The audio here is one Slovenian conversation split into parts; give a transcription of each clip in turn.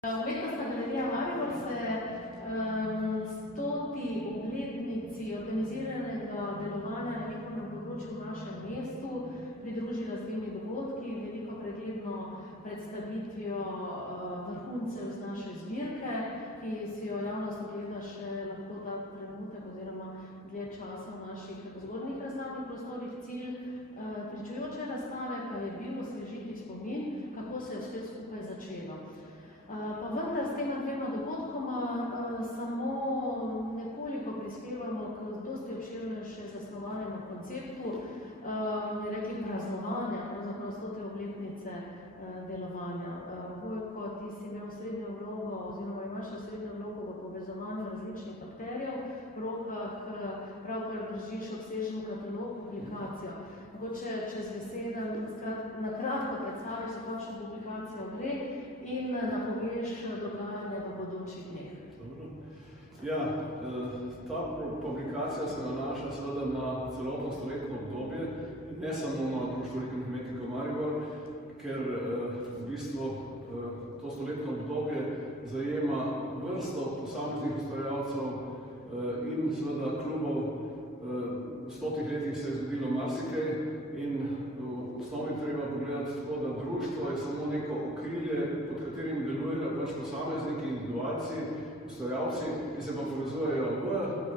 Umetnostna galerija Maribor se 100. obletnici organiziranega delovanja na likovnem področju v našem mestu pridružila s temi dogodki, veliko pregledno predstavitvijo vrhuncev z naše zbirke, ki si jo javnost ogleda še lahko ta trenutek oziroma dlje časa v naših zgodnjih razstavnih prostorih. Cilj pričujoče razstave pa je bil osvežiti spomin, kako se je vse skupaj začelo. Pa vendar s tema dvema dogodkoma samo nekoliko prispevamo k dosti obširnejše zasnovanemu konceptu, bi rekli praznovanja, pravzaprav 100. obletnice delovanja. Vojko, ti si imel srednjo vlogo oziroma imaš srednjo vlogo v povezovanju različnih akterjev, v rokah pravkar držiš obsežen katalog, publikacijo. Mogoče čez besede na kratko predstaviš, za kakšno publikacijo gre in napoveš dogajanje v bodočih dneh. Ja, ta publikacija se nanaša seveda na celotno stoletno obdobje, ne samo na Društvo likovnih umetnikov Maribor, ker v bistvu to stoletno obdobje zajema vrsto posameznih ustvarjalcev in seveda klubov. V 100 letih se je zgodilo marsikaj in v osnovi treba pogledati tako, da društvo je samo neko okrilje, pod katerim delujejo pač posamezniki, individualci, ustvarjalci, ki se pa povezujejo v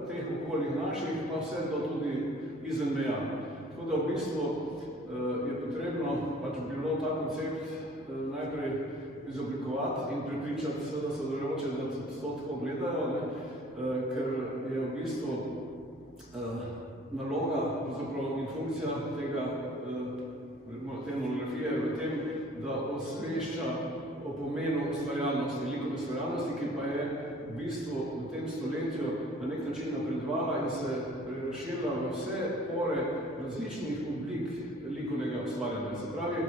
teh okoljih naših, pa vse do tudi izven meja. Tako da v bistvu je potrebno pač bilo ta koncept najprej izoblikovati in prepričati sodelujoče, da to tako gledajo, ker je v bistvu naloga in funkcija te monografije v tem, da osvešča o pomenu ustvarjalnosti, likovne ustvarjalnosti, ki pa je v bistvu v tem stoletju na nek način napredovala in se razširila v vse pore različnih oblik likovnega ustvarjanja. Se pravi,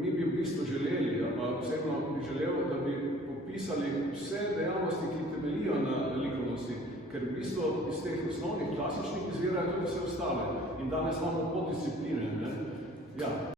mi bi v bistvu želeli, ali pa vseeno bi želel, da bi popisali vse dejavnosti, ki temeljijo na likovnosti, ker v bistvu iz teh osnovnih klasičnih izvirajo tudi vse ostale. In danes imamo poddiscipline. Ja.